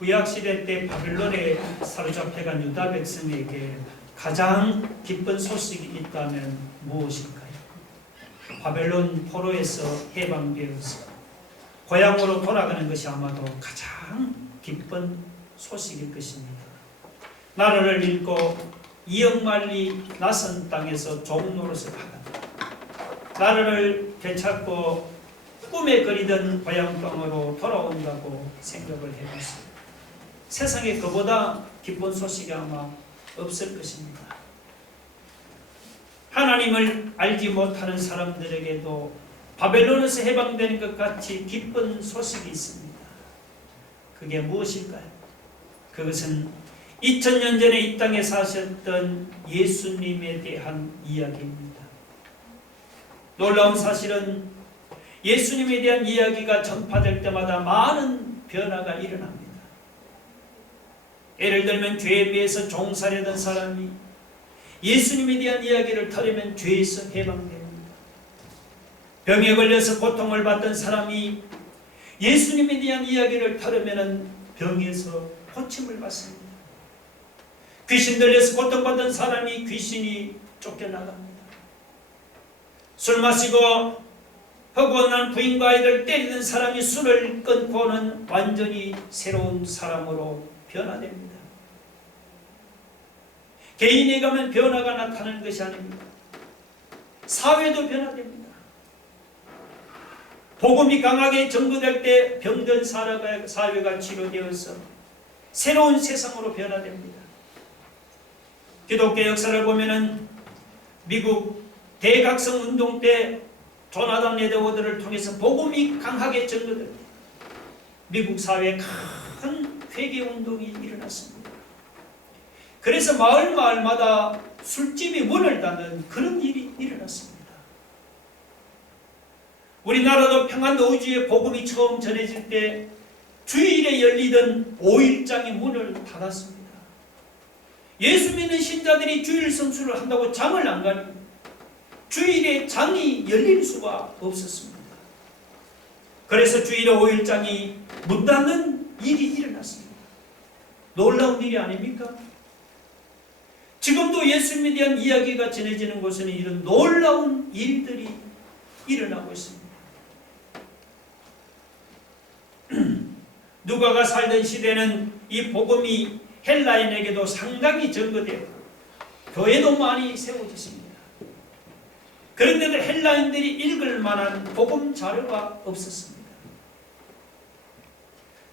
구약시대 때 바벨론에 사로잡혀간 유다 백성에게 가장 기쁜 소식이 있다면 무엇일까요? 바벨론 포로에서 해방되어서 고향으로 돌아가는 것이 아마도 가장 기쁜 소식일 것입니다. 나라를 잃고 이역만리 낯선 땅에서 종노릇을 하다 나라를 되찾고 꿈에 그리던 고향 땅으로 돌아온다고 생각을 해봤어요. 세상에 그보다 기쁜 소식이 아마 없을 것입니다. 하나님을 알지 못하는 사람들에게도 바벨론에서 해방되는 것 같이 기쁜 소식이 있습니다. 그게 무엇일까요? 그것은 2000년 전에 이 땅에 사셨던 예수님에 대한 이야기입니다. 놀라운 사실은 예수님에 대한 이야기가 전파될 때마다 많은 변화가 일어납니다. 예를 들면 죄에 비해서 종살이던 사람이 예수님에 대한 이야기를 들으면 죄에서 해방됩니다. 병에 걸려서 고통을 받던 사람이 예수님에 대한 이야기를 들으면 병에서 고침을 받습니다. 귀신 들려서 고통받던 사람이 귀신이 쫓겨나갑니다. 술 마시고 허구한 부인과 아이들 때리는 사람이 술을 끊고는 완전히 새로운 사람으로 변화됩니다. 개인에 가면 변화가 나타나는 것이 아닙니다. 사회도 변화됩니다. 복음이 강하게 전거될 때 병든 사회가 치료되어서 새로운 세상으로 변화됩니다. 기독교 역사를 보면은 미국 대각성 운동 때 조나단 에드워드를 통해서 복음이 강하게 전거될 때 미국 사회에 큰 회개 운동이 일어났습니다. 그래서 마을마다 술집이 문을 닫는 그런 일이 일어났습니다. 우리나라도 평안노후주의 복음이 처음 전해질 때 주일에 열리던 5일장이 문을 닫았습니다. 예수 믿는 신자들이 주일 성수를 한다고 장을 안 가니 주일에 장이 열릴 수가 없었습니다. 그래서 주일에 5일장이 문 닫는 일이 일어났습니다. 놀라운 일이 아닙니까? 지금도 예수님에 대한 이야기가 전해지는 곳에는 이런 놀라운 일들이 일어나고 있습니다. 누가가 살던 시대는 이 복음이 헬라인에게도 상당히 전거되었고 교회도 많이 세워졌습니다. 그런데도 헬라인들이 읽을 만한 복음 자료가 없었습니다.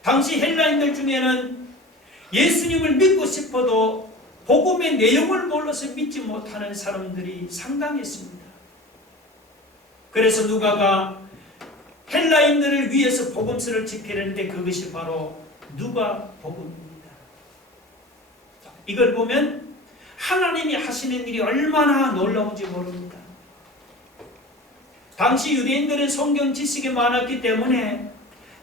당시 헬라인들 중에는 예수님을 믿고 싶어도 복음의 내용을 몰라서 믿지 못하는 사람들이 상당했습니다. 그래서 누가가 헬라인들을 위해서 복음서를 집필했는데 그것이 바로 누가복음입니다. 이걸 보면 하나님이 하시는 일이 얼마나 놀라운지 모릅니다. 당시 유대인들은 성경 지식이 많았기 때문에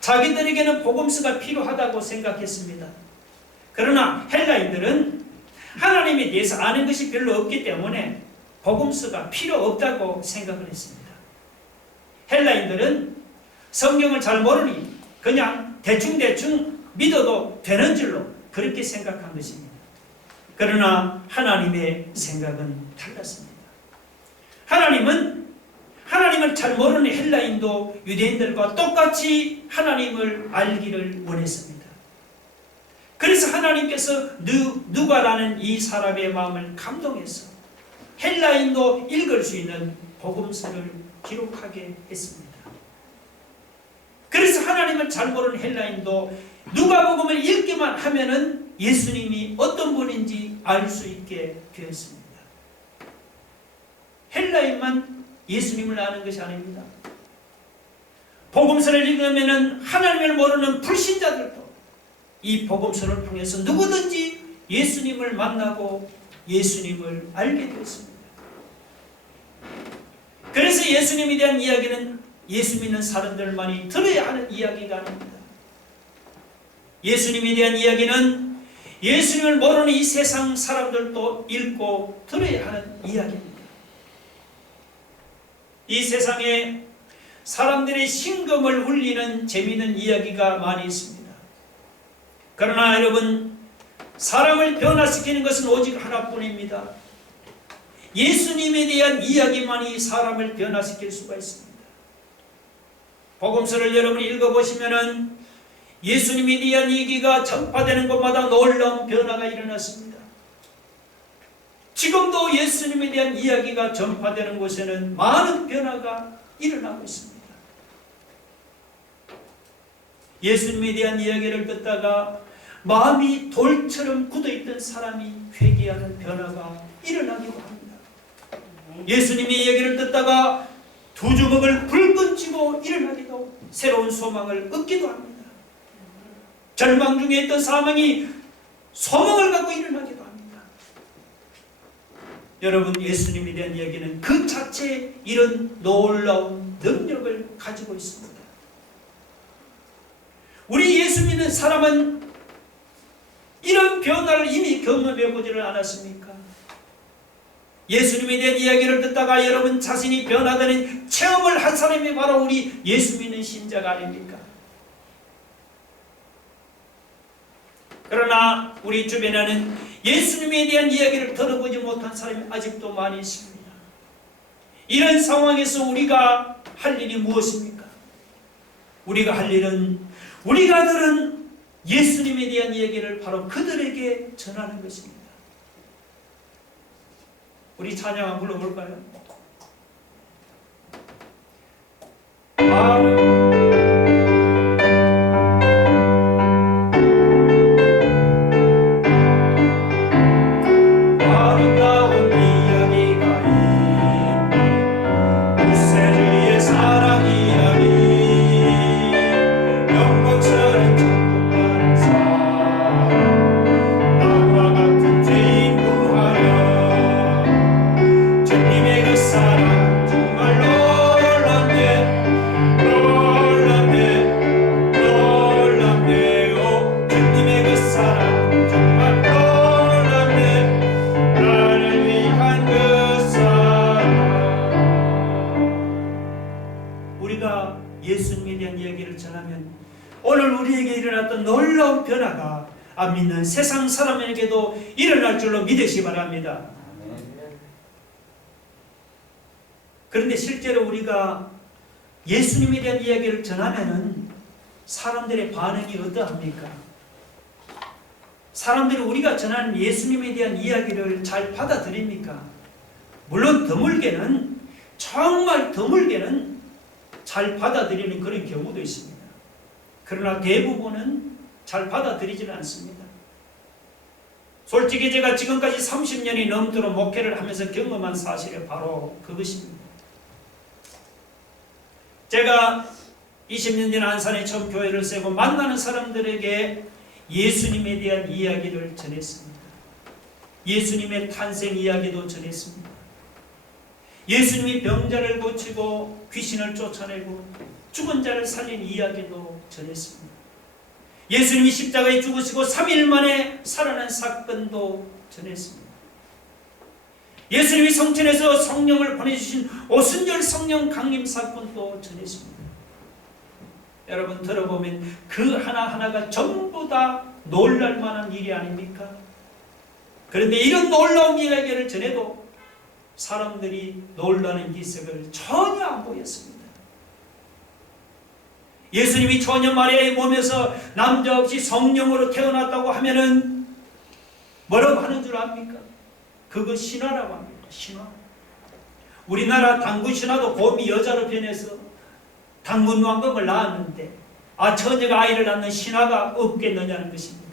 자기들에게는 복음서가 필요하다고 생각했습니다. 그러나 헬라인들은 하나님에 대해서 아는 것이 별로 없기 때문에 복음서가 필요 없다고 생각을 했습니다. 헬라인들은 성경을 잘 모르니 그냥 대충대충 믿어도 되는 줄로 그렇게 생각한 것입니다. 그러나 하나님의 생각은 달랐습니다. 하나님을 잘 모르는 헬라인도 유대인들과 똑같이 하나님을 알기를 원했습니다. 그래서 하나님께서 누가라는 이 사람의 마음을 감동해서 헬라인도 읽을 수 있는 복음서를 기록하게 했습니다. 그래서 하나님을 잘 모르는 헬라인도 누가복음을 읽기만 하면은 예수님이 어떤 분인지 알 수 있게 되었습니다. 헬라인만 예수님을 아는 것이 아닙니다. 복음서를 읽으면은 하나님을 모르는 불신자들도 이 복음서를 통해서 누구든지 예수님을 만나고 예수님을 알게 되었습니다. 그래서 예수님에 대한 이야기는 예수 믿는 사람들만이 들어야 하는 이야기가 아닙니다. 예수님에 대한 이야기는 예수님을 모르는 이 세상 사람들도 읽고 들어야 하는 이야기입니다. 이 세상에 사람들의 심금을 울리는 재미있는 이야기가 많이 있습니다. 그러나 여러분, 사람을 변화시키는 것은 오직 하나뿐입니다. 예수님에 대한 이야기만이 사람을 변화시킬 수가 있습니다. 복음서를 여러분 읽어보시면은 예수님에 대한 얘기가 전파되는 곳마다 놀라운 변화가 일어났습니다. 지금도 예수님에 대한 이야기가 전파되는 곳에는 많은 변화가 일어나고 있습니다. 예수님에 대한 이야기를 듣다가 마음이 돌처럼 굳어있던 사람이 회개하는 변화가 일어나기도 합니다. 예수님의 이야기를 듣다가 두 주먹을 불끈 쥐고 일어나기도, 새로운 소망을 얻기도 합니다. 절망 중에 있던 사망이 소망을 갖고 일어나기도 합니다. 여러분, 예수님에 대한 이야기는 그 자체에 이런 놀라운 능력을 가지고 있습니다. 우리 예수 믿는 사람은 이런 변화를 이미 경험해 보지를 않았습니까? 예수님에 대한 이야기를 듣다가 여러분 자신이 변화되는 체험을 한 사람이 바로 우리 예수 믿는 신자가 아닙니까? 그러나 우리 주변에는 예수님에 대한 이야기를 들어보지 못한 사람이 아직도 많이 있습니다. 이런 상황에서 우리가 할 일이 무엇입니까? 우리가 할 일은, 우리가 들은 예수님에 대한 이야기를 바로 그들에게 전하는 것입니다. 우리 찬양 한번 불러볼까요? 아름다운 이야기가 있네, 우세주의 사랑 이야기, 영광스러운 천국가는 사랑, 나와 같은 죄인 구하여, 주님의 그 사랑 정말 놀랍네, 놀랍네, 놀랍네요. 주님의 그 사랑 정말 놀랍네, 나를 위한 그 사랑. 우리가 예수님에 대한 이야기를 전하면 오늘 우리에게 일어났던 놀라운 변화가 안 믿는 세상 사람에게도 일어날 줄로 믿으시 바랍니다. 그런데 실제로 우리가 예수님에 대한 이야기를 전하면은 사람들의 반응이 어떠합니까? 사람들이 우리가 전하는 예수님에 대한 이야기를 잘 받아들입니까? 물론 드물게는, 정말 드물게는 잘 받아들이는 그런 경우도 있습니다. 그러나 대부분은 잘 받아들이지는 않습니다. 솔직히 제가 지금까지 30년이 넘도록 목회를 하면서 경험한 사실이 바로 그것입니다. 제가 20년 전 안산에 처음 교회를 세고 만나는 사람들에게 예수님에 대한 이야기를 전했습니다. 예수님의 탄생 이야기도 전했습니다. 예수님이 병자를 고치고 귀신을 쫓아내고 죽은 자를 살린 이야기도 전했습니다. 예수님이 십자가에 죽으시고 3일 만에 살아난 사건도 전했습니다. 예수님이 성천에서 성령을 보내주신 오순절 성령 강림 사건도 전했습니다. 여러분 들어보면 그 하나하나가 전부 다 놀랄 만한 일이 아닙니까? 그런데 이런 놀라운 이야기를 전해도 사람들이 놀라는 기색을 전혀 안 보였습니다. 예수님이 처녀 마리아의 몸에서 남자 없이 성령으로 태어났다고 하면은 뭐라고 하는 줄 압니까? 그거 신화라고 합니다. 신화. 우리나라 당군 신화도 곰이 여자로 변해서 당군 왕검을 낳았는데 처녀가 아이를 낳는 신화가 없겠느냐는 것입니다.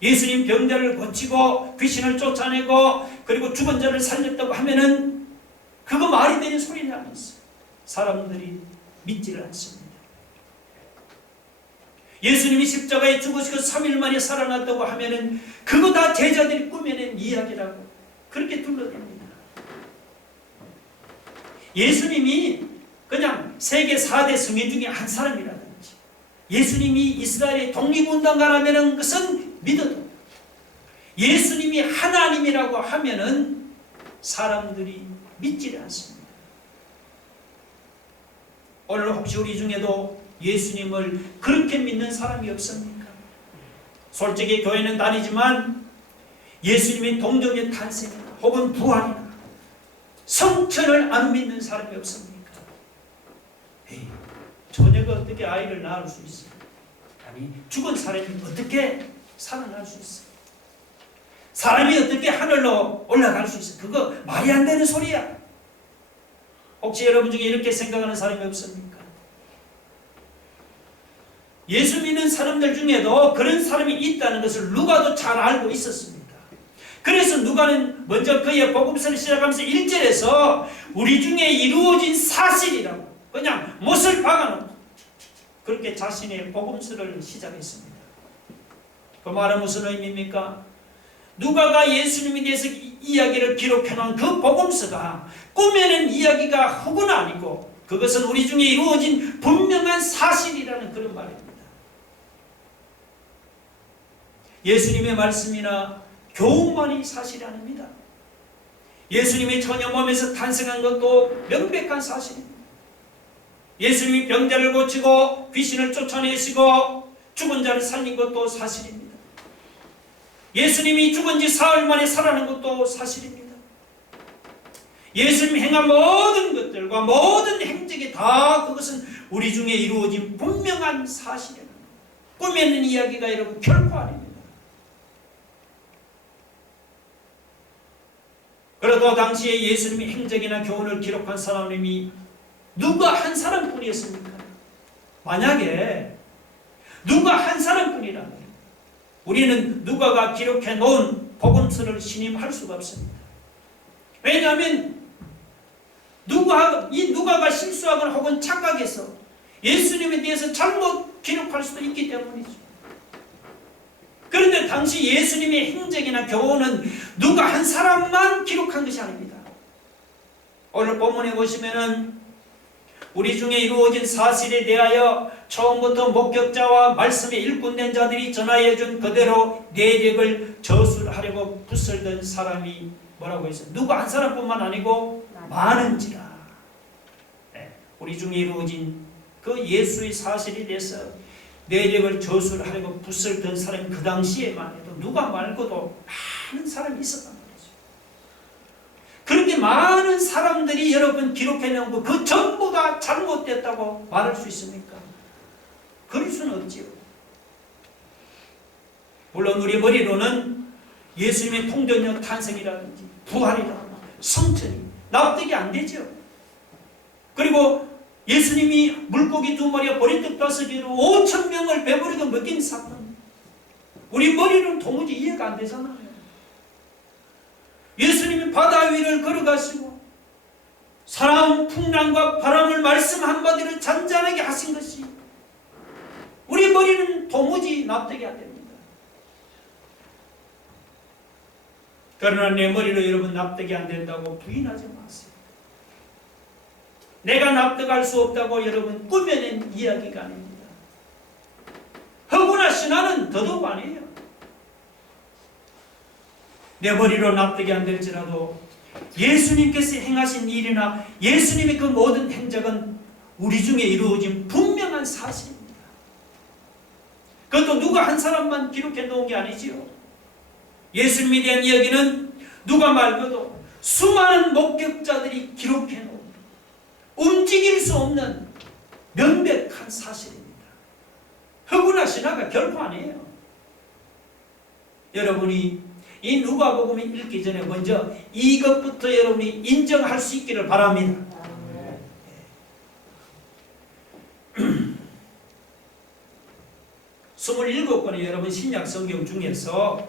예수님 병자를 고치고 귀신을 쫓아내고 그리고 죽은 자를 살렸다고 하면은 그거 말이 되는 소리냐면서 사람들이 믿지를 않습니다. 예수님이 십자가에 죽으시고 3일 만에 살아났다고 하면은 그거 다 제자들이 꾸며낸 이야기라고 그렇게 둘러댑니다. 예수님이 그냥 세계 4대 성인 중에 한 사람이라든지 예수님이 이스라엘의 독립운동가라는 것은 믿어도 예수님이 하나님이라고 하면은 사람들이 믿지를 않습니다. 오늘 혹시 우리 중에도 예수님을 그렇게 믿는 사람이 없습니까? 솔직히 교회는 다니지만 예수님의 동정의 탄생이나 혹은 부활이나 성천을 안 믿는 사람이 없습니까? 에이, 처녀가 어떻게 아이를 낳을 수 있어요? 아니, 죽은 사람이 어떻게 살아날 수 있어요? 사람이 어떻게 하늘로 올라갈 수 있어요? 그거 말이 안 되는 소리야. 혹시 여러분 중에 이렇게 생각하는 사람이 없습니까? 예수 믿는 사람들 중에도 그런 사람이 있다는 것을 누가도 잘 알고 있었습니다. 그래서 누가는 먼저 그의 복음서를 시작하면서 1절에서 우리 중에 이루어진 사실이라고 그냥 못을 박아놓고 그렇게 자신의 복음서를 시작했습니다. 그 말은 무슨 의미입니까? 누가가 예수님에 대해서 이야기를 기록해놓은 그 복음서가 꾸며낸 이야기가 혹은 아니고 그것은 우리 중에 이루어진 분명한 사실이라는 그런 말입니다. 예수님의 말씀이나 교훈만이 사실이 아닙니다. 예수님이 처녀 몸에서 탄생한 것도 명백한 사실입니다. 예수님이 병자를 고치고 귀신을 쫓아내시고 죽은 자를 살린 것도 사실입니다. 예수님이 죽은 지 사흘 만에 살아난 것도 사실입니다. 예수님이 행한 모든 것들과 모든 행적이 다 그것은 우리 중에 이루어진 분명한 사실이에요. 꾸며낸 이야기가 여러분 결코 아닙니다. 그래도 당시에 예수님이 행적이나 교훈을 기록한 사람이 누가 한 사람뿐이었습니까? 만약에 누가 한 사람뿐이라면 우리는 누가가 기록해 놓은 복음서를 신임할 수가 없습니다. 왜냐하면 누가가 실수하거나 혹은 착각해서 예수님에 대해서 잘못 기록할 수도 있기 때문이죠. 그런데 당시 예수님의 행적이나 교훈은 누가 한 사람만 기록한 것이 아닙니다. 오늘 본문에 보시면은 우리 중에 이루어진 사실에 대하여 처음부터 목격자와 말씀에 일꾼된 자들이 전하여준 그대로 내력을 저술하려고 붙들던 사람이 뭐라고 했어요? 누가 한 사람뿐만 아니고 많은지라. 네, 우리 중에 이루어진 그 예수의 사실에 대해서 내력을 저술하려고 붙들던 사람이 그 당시에만 해도 누가 말고도 많은 사람이 있었단 말이죠. 그렇게 많은 사람들이 여러분 기록해놓은 거 그 전부 다 잘못됐다고 말할 수 있습니까? 그럴 수는 없지요. 물론 우리 머리로는 예수님의 통전력 탄생이라든지 부활이라든지 성천이 납득이 안 되죠. 그리고 예수님이 물고기 2마리와 보리떡 5개로 5,000명을 배부르게 먹인 사건, 우리 머리로는 도무지 이해가 안 되잖아요. 예수님이 바다 위를 걸어가시고 사람 풍랑과 바람을 말씀 한마디로 잔잔하게 하신 것이 우리 머리는 도무지 납득이 안 됩니다. 그러나 내 머리로 여러분 납득이 안 된다고 부인하지 마세요. 내가 납득할 수 없다고 여러분 꾸며낸 이야기가 아닙니다. 허구나 신화는 더더욱 아니에요. 내 머리로 납득이 안 될지라도 예수님께서 행하신 일이나 예수님의 그 모든 행적은 우리 중에 이루어진 분명한 사실입니다. 그것도 누가 한 사람만 기록해 놓은 게 아니지요. 예수님에 대한 이야기는 누가 말고도 수많은 목격자들이 기록해 놓은 움직일 수 없는 명백한 사실입니다. 허구나 신화가 결코 아니에요. 여러분이 이 누가복음을 읽기 전에 먼저 이것부터 여러분이 인정할 수 있기를 바랍니다. 27권의 여러분 신약 성경 중에서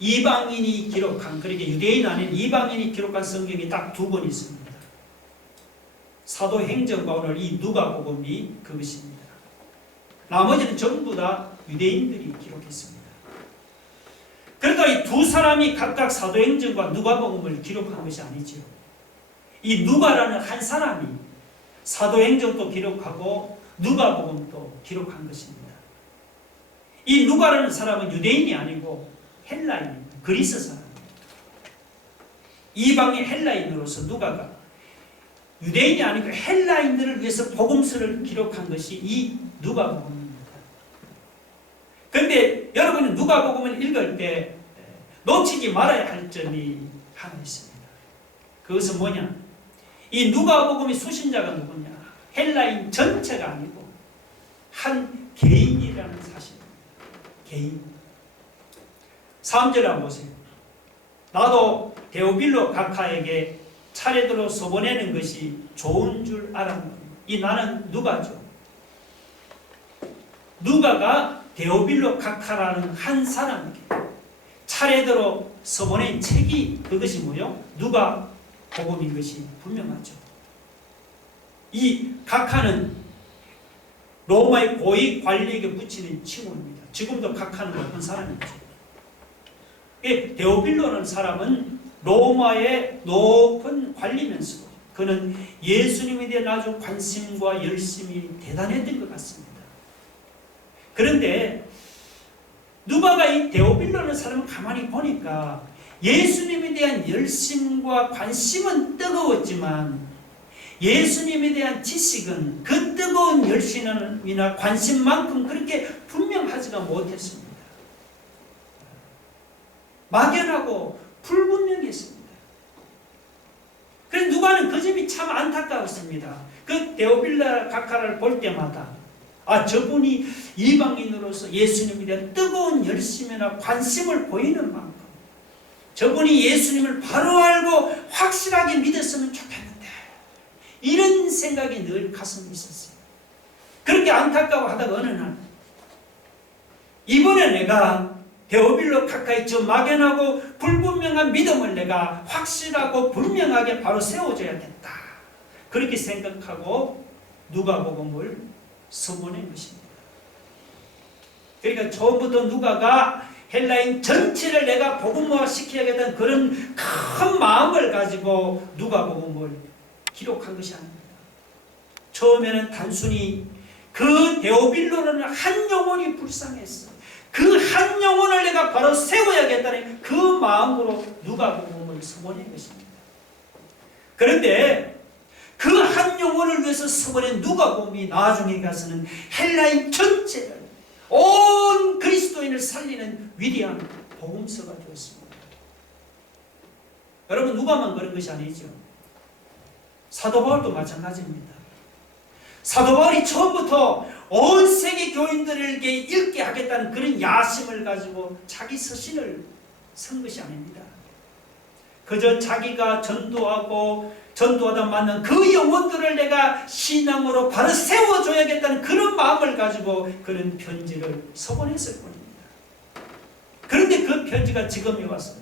이방인이 기록한, 그러니까 유대인 아닌 이방인이 기록한 성경이 딱 2권 있습니다. 사도행전과 오늘 이 누가복음이 그것입니다. 나머지는 전부 다 유대인들이 기록했습니다. 그러니까 이 두 사람이 각각 사도행전과 누가복음을 기록한 것이 아니죠. 이 누가라는 한 사람이 사도행전도 기록하고 누가복음도 기록한 것입니다. 이 누가라는 사람은 유대인이 아니고 헬라인입니다. 그리스 사람입니다. 이방의 헬라인으로서 누가가 유대인이 아니고 헬라인들을 위해서 복음서를 기록한 것이 이 누가복음입니다. 그런데 여러분이 누가복음을 읽을 때 놓치지 말아야 할 점이 하나 있습니다. 그것은 뭐냐? 이 누가복음의 수신자가 누구냐? 헬라인 전체가 아니고 한 개인이라는 사실입니다. 개인. 3절 한번 보세요. 나도 데오빌로 각하에게 차례대로 써보내는 것이 좋은 줄 알았노니. 이 나는 누가죠. 누가가 데오빌로 각하라는 한 사람에게 차례대로 써보낸 책이 그것이 뭐요? 누가복음인 것이 분명하죠. 이 각하는 로마의 고위 관리에게 붙이는 칭호입니다. 지금도 각하는 높은 사람이죠. 데오빌로라는 사람은 로마의 높은 관리면서 그는 예수님에 대한 아주 관심과 열심이 대단했던 것 같습니다. 그런데 누가가 이 데오빌로라는 사람을 가만히 보니까 예수님에 대한 열심과 관심은 뜨거웠지만 예수님에 대한 지식은 그 뜨거운 열심이나 관심만큼 그렇게 분명하지가 못했습니다. 막연하고 불분명했습니다. 그래서 누가는 그 점이 참 안타까웠습니다. 그 데오빌로 각하를 볼 때마다 저분이 이방인으로서 예수님에 대한 뜨거운 열심이나 관심을 보이는 만큼 저분이 예수님을 바로 알고 확실하게 믿었으면 좋겠는데 이런 생각이 늘 가슴에 있었어요. 그렇게 안타까워하다가 어느 날 이번에 내가 데오빌로 각하의 저 막연하고 불분명한 믿음을 내가 확실하고 분명하게 바로 세워줘야겠다. 그렇게 생각하고 누가복음을 써보낸 것입니다. 그러니까 처음부터 누가가 헬라인 전체를 내가 복음화시켜야겠다는 그런 큰 마음을 가지고 누가복음을 기록한 것이 아닙니다. 처음에는 단순히 그 데오빌로라는 한 영혼이 불쌍했어. 그 한 영혼을 내가 바로 세워야겠다는 그 마음으로 누가복음을 써보낸 것입니다. 그런데 그 한 영혼을 위해서 써보낸 누가복음이 나중에 가서는 헬라인 전체를 온 그리스도인을 살리는 위대한 복음서가 되었습니다. 여러분 누가만 그런 것이 아니죠. 사도 바울도 마찬가지입니다. 사도 바울이 처음부터 온 세계 교인들에게 읽게 하겠다는 그런 야심을 가지고 자기 서신을 쓴 것이 아닙니다. 그저 자기가 전도하다 만난 그 영혼들을 내가 신앙으로 바로 세워줘야겠다는 그런 마음을 가지고 그런 편지를 서본했을 뿐입니다. 그런데 그 편지가 지금에 와서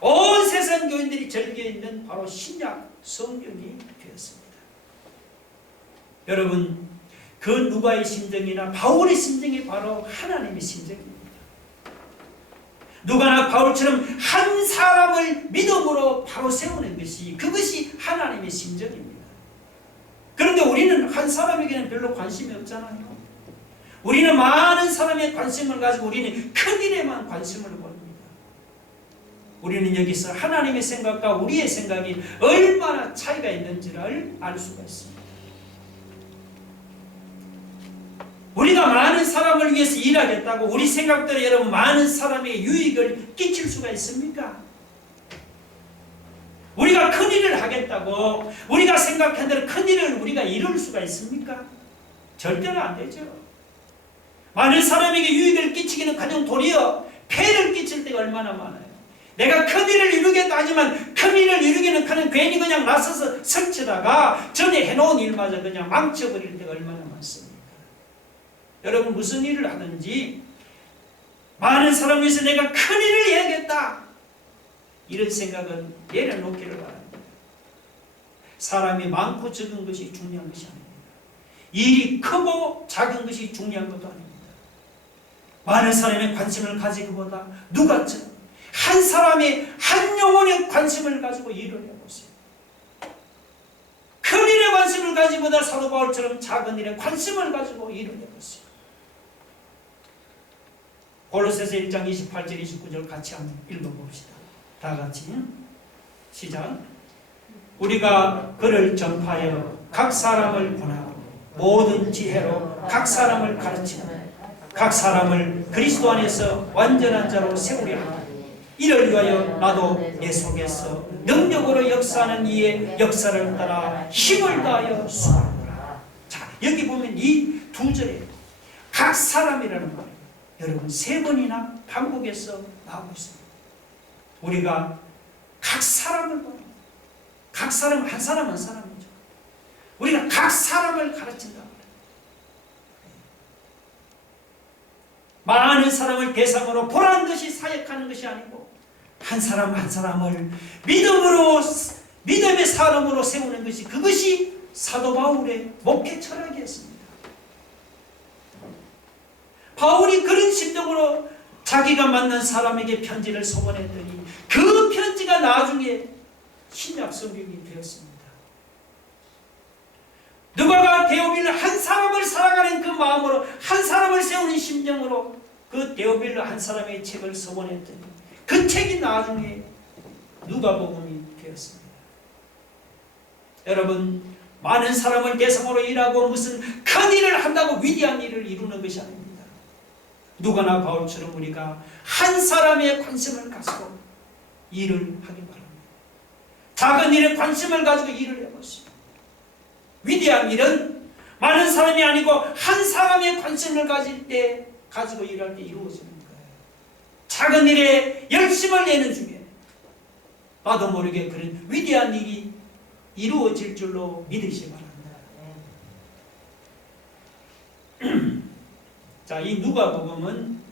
온 세상 교인들이 즐겨 있는 바로 신약 성경이 되었습니다. 여러분 그 누가의 심정이나 바울의 심정이 바로 하나님의 심정입니다. 누가나 바울처럼 한 사람을 믿음으로 바로 세우는 것이 그것이 하나님의 심정입니다. 그런데 우리는 한 사람에게는 별로 관심이 없잖아요. 우리는 많은 사람의 관심을 가지고 우리는 큰 일에만 관심을 보입니다. 우리는 여기서 하나님의 생각과 우리의 생각이 얼마나 차이가 있는지를 알 수가 있습니다. 우리가 많은 사람을 위해서 일하겠다고 우리 생각대로 여러분 많은 사람에게 유익을 끼칠 수가 있습니까? 우리가 큰 일을 하겠다고 우리가 생각한 대로 큰 일을 우리가 이룰 수가 있습니까? 절대로 안 되죠. 많은 사람에게 유익을 끼치기는 가장 도리어 폐를 끼칠 때가 얼마나 많아요. 내가 큰 일을 이루겠다 하지만 큰 일을 이루기는 그냥 괜히 그냥 나서서 설치다가 전에 해놓은 일마저 그냥 망쳐버릴 때가 얼마나 많습니까? 여러분 무슨 일을 하든지 많은 사람 위해서 내가 큰 일을 해야겠다 이런 생각은 내려놓기를 바랍니다. 사람이 많고 적은 것이 중요한 것이 아닙니다. 일이 크고 작은 것이 중요한 것도 아닙니다. 많은 사람의 관심을 가지기보다 누가처럼 한 사람의 한 영혼의 관심을 가지고 일을 해보세요. 큰 일에 관심을 가지기보다 사도 바울처럼 작은 일에 관심을 가지고 일을 해보세요. 골로새서 1장 28절 29절 같이 한번 읽어봅시다. 다 같이 시작. 우리가 그를 전파하여 각 사람을 권하고 모든 지혜로 각 사람을 가르치는 각 사람을 그리스도 안에서 완전한 자로 세우려 하다. 이를 위하여 나도 내 속에서 능력으로 역사하는 이의 역사를 따라 힘을 다하여 수고하노라. 자, 여기 보면 이 두 절에 각 사람이라는 말이 여러분 세 번이나 반복해서 나오고 있습니다. 우리가 각 사람을 보는, 각 사람 한 사람 한 사람이죠. 우리가 각 사람을 가르친다. 많은 사람을 대상으로 보란 듯이 사역하는 것이 아니고 한 사람 한 사람을 믿음의 사람으로 세우는 것이, 그것이 사도 바울의 목회 철학이었습니다. 바울이 그런 심정으로 자기가 만난 사람에게 편지를 서원했더니 그 편지가 나중에 신약 성경이 되었습니다. 누가가 데오빌로 한 사람을 사랑하는 그 마음으로, 한 사람을 세우는 심정으로 그 데오빌로 한 사람의 책을 서원했더니 그 책이 나중에 누가복음이 되었습니다. 여러분, 많은 사람을 대상으로 일하고 무슨 큰 일을 한다고 위대한 일을 이루는 것이 아닙니다. 누가나 바울처럼 우리가 한 사람의 관심을 가지고 일을 하기 바랍니다. 작은 일에 관심을 가지고 일을 해보십시오. 위대한 일은 많은 사람이 아니고 한 사람의 관심을 가지고 일할 때 이루어지는 거예요. 작은 일에 열심을 내는 중에 나도 모르게 그런 위대한 일이 이루어질 줄로 믿으시기 바랍니다. 자, 이 누가복음은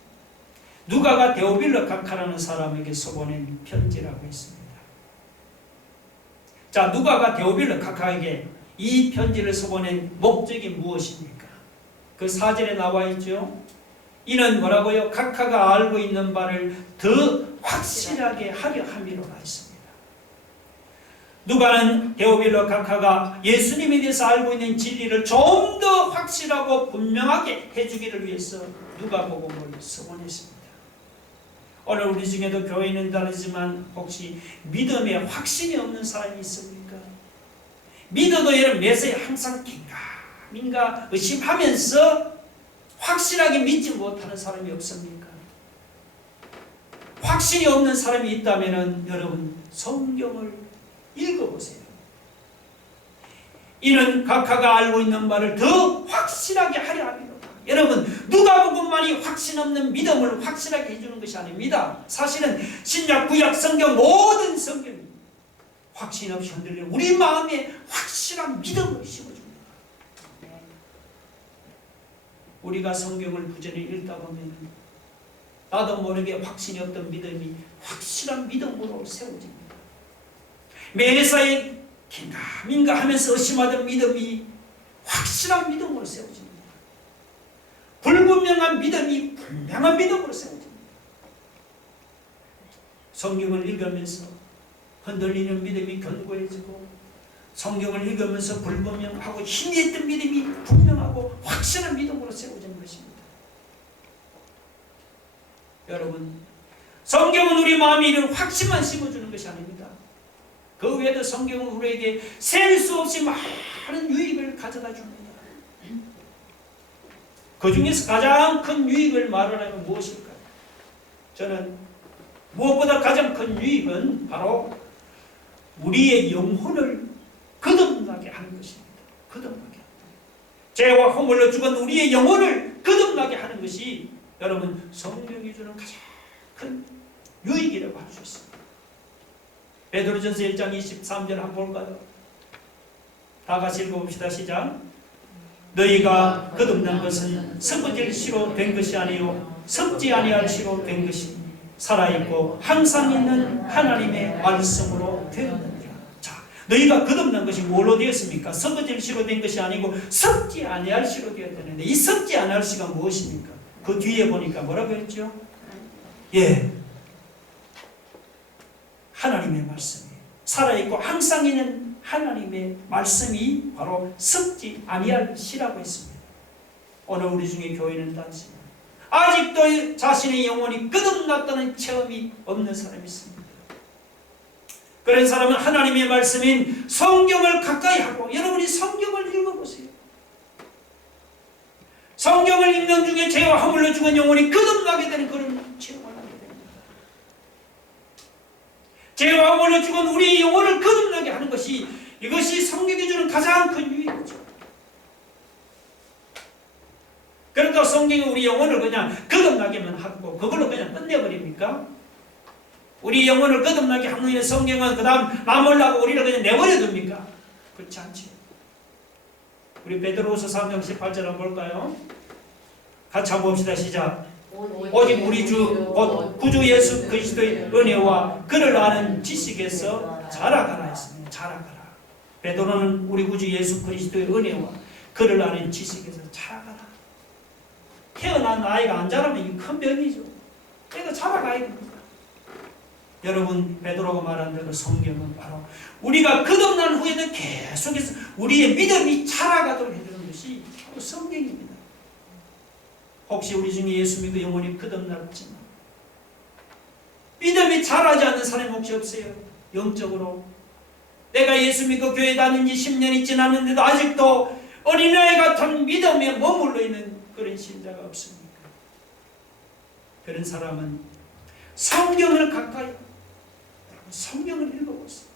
누가가 데오빌로 각하라는 사람에게 써보낸 편지라고 했습니다. 자, 누가가 데오빌로 각하에게 이 편지를 써보낸 목적이 무엇입니까? 그 4절에 나와 있죠. 이는 뭐라고요? 각하가 알고 있는 바를 더 확실하게 하려 함이로라 했습니다. 누가는 데오빌로 각하가 예수님에 대해서 알고 있는 진리를 좀 더 확실하고 분명하게 해주기를 위해서 누가복음을 서원했습니다. 오늘 우리 중에도 교회는 다르지만 혹시 믿음에 확신이 없는 사람이 있습니까? 믿어도 여러분 매사에 항상 긴가민가 의심하면서 확실하게 믿지 못하는 사람이 없습니까? 확신이 없는 사람이 있다면 여러분 성경을 읽어보세요. 이는 각하가 알고 있는 바를 더 확실하게 하려 함이로다. 여러분, 누가복음만이 확신 없는 믿음을 확실하게 해주는 것이 아닙니다. 사실은 신약 구약 성경 모든 성경이 확신 없이 흔들려 우리 마음에 확실한 믿음을 심어줍니다. 우리가 성경을 부지런히 읽다 보면 나도 모르게 확신이 없던 믿음이 확실한 믿음으로 세워집니다. 매사에 긴가민가 하면서 의심하던 믿음이 확실한 믿음으로 세워집니다. 불분명한 믿음이 분명한 믿음으로 세워집니다. 성경을 읽으면서 흔들리는 믿음이 견고해지고 성경을 읽으면서 불분명하고 희미했던 믿음이 분명하고 확실한 믿음으로 세워지는 것입니다. 여러분, 성경은 우리 마음에 이런 확신만 심어주는 것이 아닙니다. 그 외에도 성경은 우리에게 셀 수 없이 많은 유익을 가져다 줍니다. 그 중에서 가장 큰 유익을 말하라면 무엇일까요? 저는 무엇보다 가장 큰 유익은 바로 우리의 영혼을 거듭나게 하는 것입니다. 거듭나게. 죄와 허물로 죽은 우리의 영혼을 거듭나게 하는 것이 여러분 성경이 주는 가장 큰 유익이라고 할 수 있습니다. 베드로전서 1장 23절 한번 볼까요? 다 같이 읽어봅시다. 시작. 너희가 거듭난 것은 썩어질 씨로 된 것이 아니요 썩지 아니할 씨로 된 것이 살아있고 항상 있는 하나님의 말씀으로 되었느니라. 자, 너희가 거듭난 것이 뭘로 되었습니까? 썩어질 씨로 된 것이 아니고 썩지 아니할 씨로 되었다는데 이 썩지 아니할 씨가 무엇입니까? 그 뒤에 보니까 뭐라고 했죠? 예, 하나님의 말씀이 살아있고 항상 있는 하나님의 말씀이 바로 썩지 아니할 씨라고 했습니다. 오늘 우리 중에 교회는 단지 아직도 자신의 영혼이 거듭났다는 체험이 없는 사람이 있습니다. 그런 사람은 하나님의 말씀인 성경을 가까이 하고 여러분이 성경을 읽어보세요. 성경을 읽는 중에 죄와 허물로 죽은 영혼이 거듭나게 되는 그런 체험을 하게 됩니다. 죄와 허물로 죽은 우리의 영혼을 거듭나게 하는 것이, 이것이 성경이 주는 가장 큰 유익이죠. 그러니까 성경이 우리 영혼을 그냥 거듭나게만 하고 그걸로 그냥 끝내버립니까? 우리 영혼을 거듭나게 하는 일에 성경은 그 다음 나몰라고 우리를 그냥 내버려 둡니까? 그렇지 않지. 우리 베드로후서 3장 18절 한번 볼까요? 같이 한번 봅시다. 시작. 오직 우리 주 곧 구주 예수 그리스도의 은혜와 그를 아는 지식에서 자라가라 했습니다. 자라가라. 베드로는 우리 구주 예수 그리스도의 은혜와 그를 아는 지식에서 자라가라. 태어난 아이가 안 자라면 이게 큰 병이죠. 그래도 자라가야 됩니다. 여러분, 베드로가 말한 대로 성경은 바로 우리가 거듭난 후에는 계속해서 우리의 믿음이 자라가도록 해주는 것이 바로 성경입니다. 혹시 우리 중에 예수 믿고 영혼이 거듭났지만 믿음이 자라지 않는 사람이 혹시 없어요? 영적으로 내가 예수 믿고 교회 다닌 지 10년이 지났는데도 아직도 어린아이 같은 믿음에 머물러 있는 그런 신자가 없습니까? 그런 사람은 성경을 가까이, 성경을 읽어보세요.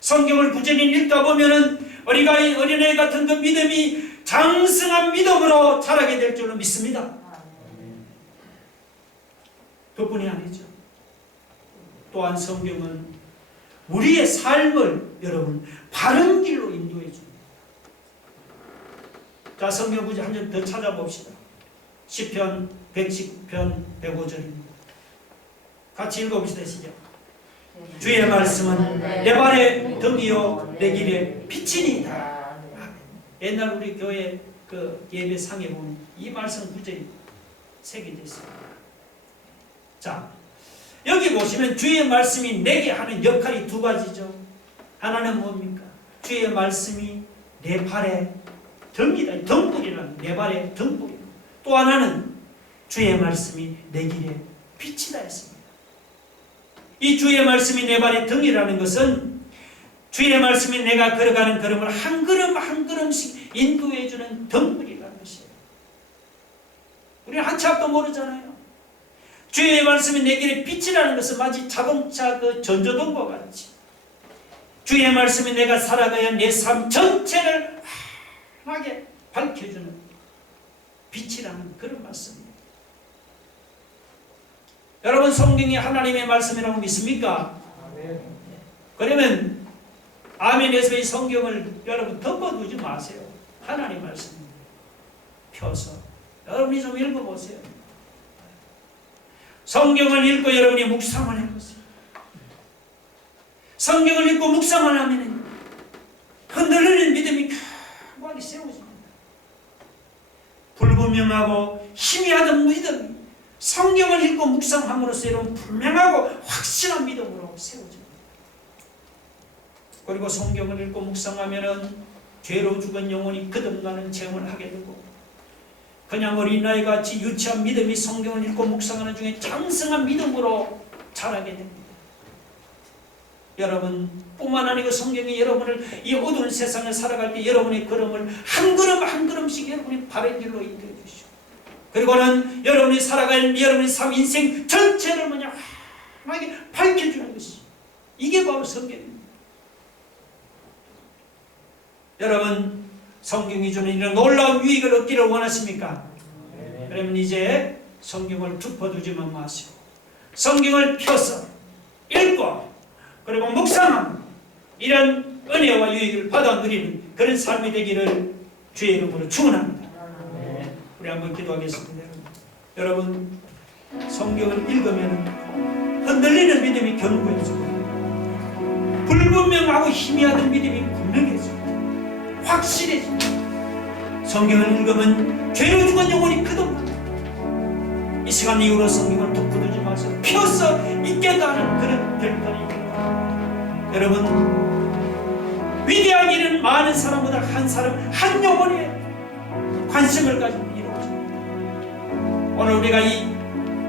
성경을 부지런히 읽다 보면은 어린아이 같은 그 믿음이 장성한 믿음으로 자라게 될 줄로 믿습니다. 그뿐이 아니죠. 또한 성경은 우리의 삶을 여러분 바른 길로 인도해 줍니다. 자, 성경 구절 한 점 더 찾아봅시다. 시편 110편 105절입니다. 같이 읽어봅시다. 시작. 주의 말씀은 내 발의 등이요 내 길의 빛이니이다. 옛날 우리 교회 그 예배상에 보면 이 말씀 구절이 새겨져 있습니다. 자, 여기 보시면 주의 말씀이 내게 하는 역할이 두 가지죠. 하나는 뭡니까? 주의 말씀이 내 발의 등이다. 등불이라는 내 발의 등불이다. 또 하나는 주의 말씀이 내 길의 빛이다 했습니다. 이 주의 말씀이 내 발의 등이라는 것은 주의 말씀이 내가 걸어가는 걸음을 한 걸음 한 걸음씩 인도해주는 등불이라는 것이에요. 우리는 한 치 앞도 모르잖아요. 주의 말씀이 내 길의 빛이라는 것은 마치 자동차 그 전조등과 같이 주의 말씀이 내가 살아가야 내 삶 전체를 환하게 밝혀주는 빛이라는 그런 말씀입니다. 여러분, 성경이 하나님의 말씀이라고 믿습니까? 그러면 아멘에서 이 성경을 여러분 덮어두지 마세요. 하나님 말씀입니다. 펴서 여러분이 좀 읽어보세요. 성경을 읽고 여러분이 묵상을 해보세요. 성경을 읽고 묵상을 하면 흔들리는 믿음이 강하게 세워집니다. 불분명하고 희미하던 믿음이 성경을 읽고 묵상함으로써 여러분 분명하고 확실한 믿음으로 세워집니다. 그리고 성경을 읽고 묵상하면은 죄로 죽은 영혼이 거듭나는 체험을 하게 되고 그냥 어린아이같이 유치한 믿음이 성경을 읽고 묵상하는 중에 장성한 믿음으로 자라게 됩니다. 여러분 뿐만 아니고 성경이 여러분을 이 어두운 세상을 살아갈 때 여러분의 걸음을 한 걸음 한 걸음씩 여러분이 바른 길로 인도해 주시오. 그리고는 여러분이 살아갈 여러분의 삶 인생 전체를 뭐냐 환하게 밝혀주는 것이 이게 바로 성경입니다. 여러분 성경이 주는 이런 놀라운 유익을 얻기를 원하십니까? 그러면 이제 성경을 덮어두지만 마시고 성경을 펴서 읽고 그리고 묵상하는 이런 은혜와 유익을 받아 누리는 그런 삶이 되기를 주의 이름으로 축원합니다. 우리 한번 기도하겠습니다. 여러분 성경을 읽으면 흔들리는 믿음이 견고해지고 불분명하고 희미하던 믿음이 분명해지고 확실해집니다. 성경을 읽으면 죄로 죽은 영혼이 거듭납니다. 이 시간 이후로 성경을 덮어두지 마세요. 펴서 읽겠다 하는 그런 결단입니다. 여러분 위대한 일은 많은 사람보다 한 사람 한 영혼에 관심을 가지고 이루어집니다. 오늘 우리가 이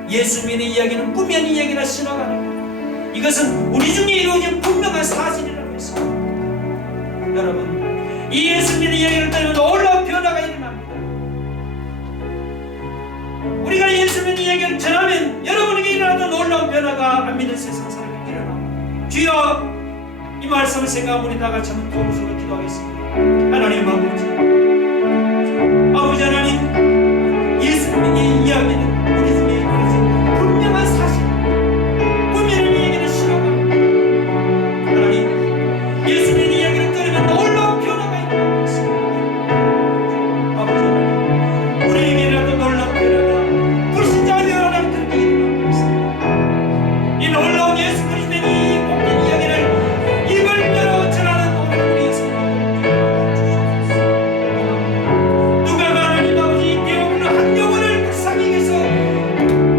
예수 믿는 이야기는 꿈이 아닌 이야기라 신화가 이것은 우리 중에 이루어진 분명한 사실이라고 했습니다. 여러분 이 예수 믿는 이야기를 들으면 놀라운 변화가 일어납니다. 우리가 예수님 이야기를 전하면 여러분에게 일어나는 놀라운 변화가 안 믿는 세상 사람에게 일어나. 주여, 이 말씀을 생각하면 우리 다 같이 한번 도움으로 기도하겠습니다. 하나님 아버지 하나님, 예수님의 이야기는 우리 중에 이루어진 분명한 사실, 분명한 이야기는 싫어가. 하나님, 예수님의 이야기를 들으면 놀라운 변화가 있다고 했습니다. 아버지 하나님, 우리에게라도 놀라운 변화가 불신자가 되어라는 그렇게 일어나고 있습니다. 이 놀라운 예수 그리스도의 이 복된 이야기를 입을 열어 전하는 오늘 우리의 성도들 주시옵소서. 누가가 하나님 아버지 이 배우는 한 영혼을 불쌍히 위해서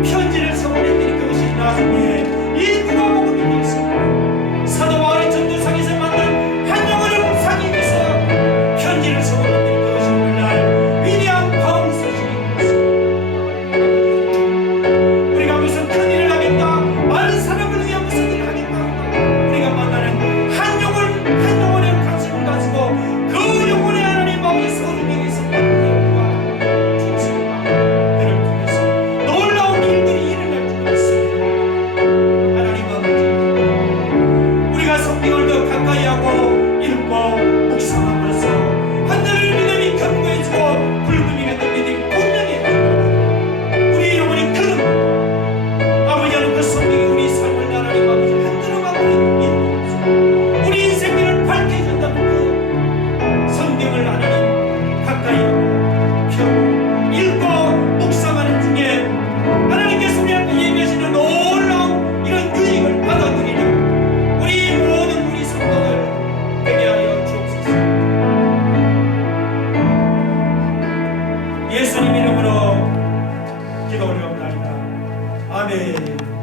편지를 선물했더니 그것이 나중에 이 누가복음이 되었습니다. 사도 바울이 전도상에서 만난 한 영혼을 불쌍히 위해서 편지를 선물했더니 그것이 오늘날 위대한 바울 소식이 되었습니다. 우리가 무슨 큰 일을 하겠다, 많은 사람을 위한 무슨 일을 하겠다 한다. 우리가 만나는 한 영혼의 관심을 가지고 그 영혼의 하나님 아버지 소중하게 생각하고 주십니다. 그를 통해서 놀라운 일들이 일어날 줄 믿습니다. 하나님 아버지, 우리가 성경을 더 가까이 하고 읽고 묵상함으로써 하늘의 믿음이 견고해지고 붉음이 같은 믿음이 분명해지고 우리의 영혼이 그름 아버지 하나님 그 성경이 우리 삶을 하나님 아버지 흔들어 막는 인도죠. 우리 인생길을 밝혀준다는 그 성경을 하나님 가까이 펴고 읽고 묵상하는 중에 하나님께서 우리한테 얘기하시는 놀라운 이런 유익을 받아들이는 우리 모든 우리 성도들 되게 하여 주옵소서. 예수님 이름으로 기도 올려옵나이다. 아멘.